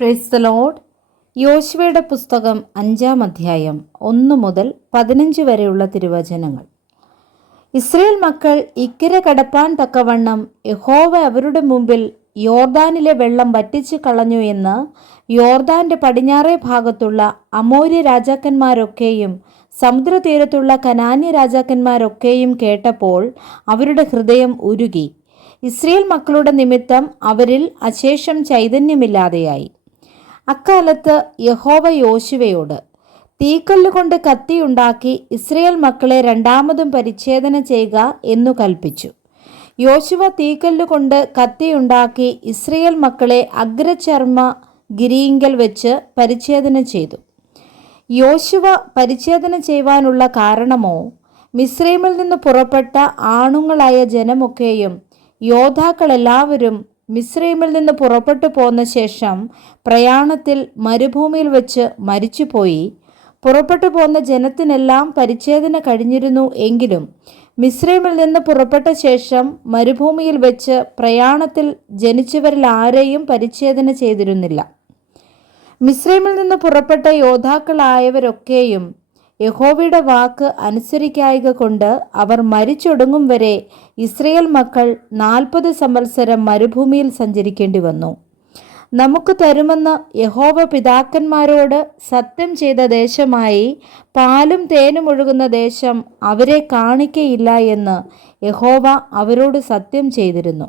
Praise the Lord. യോശുവയുടെ പുസ്തകം 5-ാം അധ്യായം 1 മുതൽ 15 വരെയുള്ള തിരുവചനങ്ങൾ. ഇസ്രായേൽ മക്കൾ ഇക്കരെ കടപ്പാൻ തക്കവണ്ണം യഹോവ അവരുടെ മുമ്പിൽ യോർദാനിലെ വെള്ളം വറ്റിച്ചു കളഞ്ഞു എന്ന് യോർദാന്റെ പടിഞ്ഞാറേ ഭാഗത്തുള്ള അമോര്യ രാജാക്കന്മാരൊക്കെയും സമുദ്രതീരത്തുള്ള കനാന്യ രാജാക്കന്മാരൊക്കെയും കേട്ടപ്പോൾ അവരുടെ ഹൃദയം ഉരുകി. ഇസ്രായേൽ മക്കളുടെ നിമിത്തം അവരിൽ അശേഷം ചൈതന്യമില്ലാതെയായി. അക്കാലത്ത് യഹോവ യോശുവയോട്, തീക്കല്ലുകൊണ്ട് കത്തിയുണ്ടാക്കി ഇസ്രായേൽ മക്കളെ രണ്ടാമതും പരിച്ഛേദന ചെയ്യുക എന്നു കൽപ്പിച്ചു. യോശുവ തീക്കല്ലുകൊണ്ട് കത്തിയുണ്ടാക്കി ഇസ്രായേൽ മക്കളെ അഗ്രചർമ്മ ഗിരിയിങ്കൽ വെച്ച് പരിച്ഛേദന ചെയ്തു. യോശുവ പരിച്ഛേദന ചെയ്യുവാനുള്ള കാരണമോ, മിസ്രൈമിൽ നിന്ന് പുറപ്പെട്ട ആണുങ്ങളായ ജനമൊക്കെയും യോദ്ധാക്കളെല്ലാവരും മിസ്രൈമിൽ നിന്ന് പുറപ്പെട്ടു പോന്ന ശേഷം പ്രയാണത്തിൽ മരുഭൂമിയിൽ വെച്ച് മരിച്ചുപോയി. പുറപ്പെട്ടു പോന്ന ജനത്തിനെല്ലാം പരിച്ഛേദന കഴിഞ്ഞിരുന്നു എങ്കിലും മിസ്രൈമിൽ നിന്ന് പുറപ്പെട്ട ശേഷം മരുഭൂമിയിൽ വെച്ച് പ്രയാണത്തിൽ ജനിച്ചവരിൽ ആരെയും പരിച്ഛേദന ചെയ്തിരുന്നില്ല. മിസ്രൈമിൽ നിന്ന് പുറപ്പെട്ട യോദ്ധാക്കളായവരൊക്കെയും യഹോവയുടെ വാക്ക് അനുസരിക്കായ്ക കൊണ്ട് അവർ മരിച്ചൊടുങ്ങും വരെ ഇസ്രായേൽ മക്കൾ 40 സംവത്സരം മരുഭൂമിയിൽ സഞ്ചരിക്കേണ്ടി വന്നു. നമുക്ക് തരുമെന്ന് യഹോവ പിതാക്കന്മാരോട് സത്യം ചെയ്ത ദേശമായി പാലും തേനും ഒഴുകുന്ന ദേശം അവരെ കാണിക്കയില്ല എന്ന് യഹോവ അവരോട് സത്യം ചെയ്തിരുന്നു.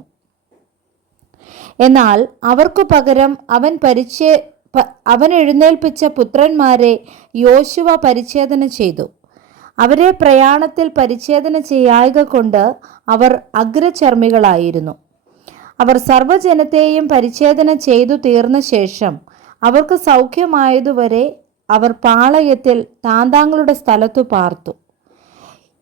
എന്നാൽ അവർക്കു പകരം അവൻ എഴുന്നേൽപ്പിച്ച പുത്രന്മാരെ യോശുവ പരിച്ഛേദന ചെയ്തു. അവരെ പ്രയാണത്തിൽ പരിച്ഛേദന ചെയ്യായ്ക കൊണ്ട് അവർ അഗ്രചർമ്മികളായിരുന്നു. അവർ സർവ്വജനത്തെയും പരിച്ഛേദന ചെയ്തു തീർന്ന ശേഷം അവർക്ക് സൗഖ്യമായതുവരെ അവർ പാളയത്തിൽ താന്താങ്ങളുടെ സ്ഥലത്തു പാർത്തു.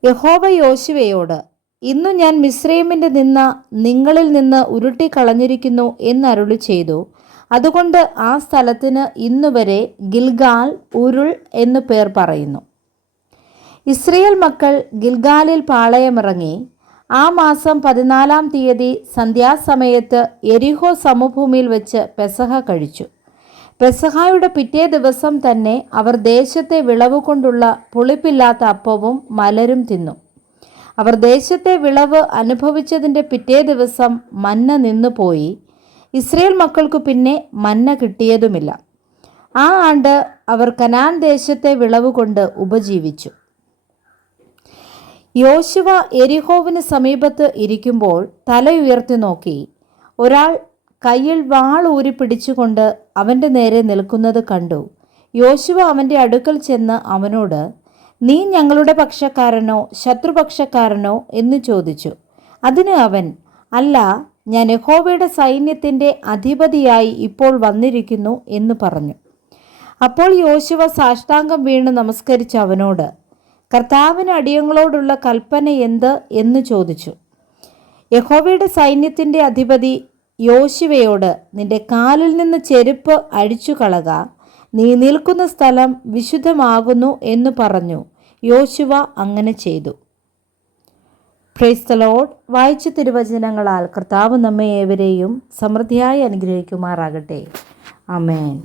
യഹോവ യോശുവയോട്, ഇന്നു ഞാൻ മിസ്രൈമിൻ്റെ നിന്ന നിങ്ങളിൽ നിന്ന് ഉരുട്ടിക്കളഞ്ഞിരിക്കുന്നു എന്നരുളി ചെയ്തു. അതുകൊണ്ട് ആ സ്ഥലത്തിന് ഇന്നുവരെ ഗിൽഗാൽ ഉരുൾ എന്നു പേർ പറയുന്നു. ഇസ്രായേൽ മക്കൾ ഗിൽഗാലിൽ പാളയമിറങ്ങി. ആ മാസം 14-ാം തീയതി സന്ധ്യാസമയത്ത് യെരിഹോ സമഭൂമിയിൽ വെച്ച് പെസഹ കഴിച്ചു. പെസഹായുടെ പിറ്റേ ദിവസം തന്നെ അവർ ദേശത്തെ വിളവ് കൊണ്ടുള്ള പുളിപ്പില്ലാത്ത അപ്പവും മലരും തിന്നു. അവർ ദേശത്തെ വിളവ് അനുഭവിച്ചതിൻ്റെ പിറ്റേ ദിവസം മന്ന നിന്നുപോയി. ഇസ്രായേൽ മക്കൾക്കു പിന്നെ മന്ന കിട്ടിയതുമില്ല. ആ ആണ്ട് അവർ കനാൻ ദേശത്തെ വിളവ് കൊണ്ട് ഉപജീവിച്ചു. യോശുവ യെരിഹോവിന് സമീപത്ത് ഇരിക്കുമ്പോൾ തല ഉയർത്തി നോക്കി. ഒരാൾ കയ്യിൽ വാൾ ഊരി പിടിച്ചുകൊണ്ട് അവൻ്റെ നേരെ നിൽക്കുന്നത് കണ്ടു. യോശുവ അവൻ്റെ അടുക്കൽ ചെന്ന് അവനോട്, നീ ഞങ്ങളുടെ പക്ഷക്കാരനോ ശത്രുപക്ഷക്കാരനോ എന്ന് ചോദിച്ചു. അതിന് അവൻ, അല്ല, ഞാൻ യഹോവയുടെ സൈന്യത്തിൻ്റെ അധിപതിയായി ഇപ്പോൾ വന്നിരിക്കുന്നു എന്ന് പറഞ്ഞു. അപ്പോൾ യോശുവ സാഷ്ടാംഗം വീണ് നമസ്കരിച്ച് അവനോട്, കർത്താവിന് അടിയങ്ങളോടുള്ള കൽപ്പന എന്ത് എന്ന് ചോദിച്ചു. യഹോവയുടെ സൈന്യത്തിൻ്റെ അധിപതി യോശുവയോട്, നിന്റെ കാലിൽ നിന്ന് ചെരുപ്പ് അഴിച്ചു കളക, നീ നിൽക്കുന്ന സ്ഥലം വിശുദ്ധമാകുന്നു എന്ന് പറഞ്ഞു. യോശുവ അങ്ങനെ ചെയ്തു. Praise the Lord. വായിച്ച തിരുവചനങ്ങളാൽ കർത്താവ് നമ്മെ ഏവരെയും സമൃദ്ധിയായി അനുഗ്രഹിക്കുമാറാകട്ടെ. ആമേൻ.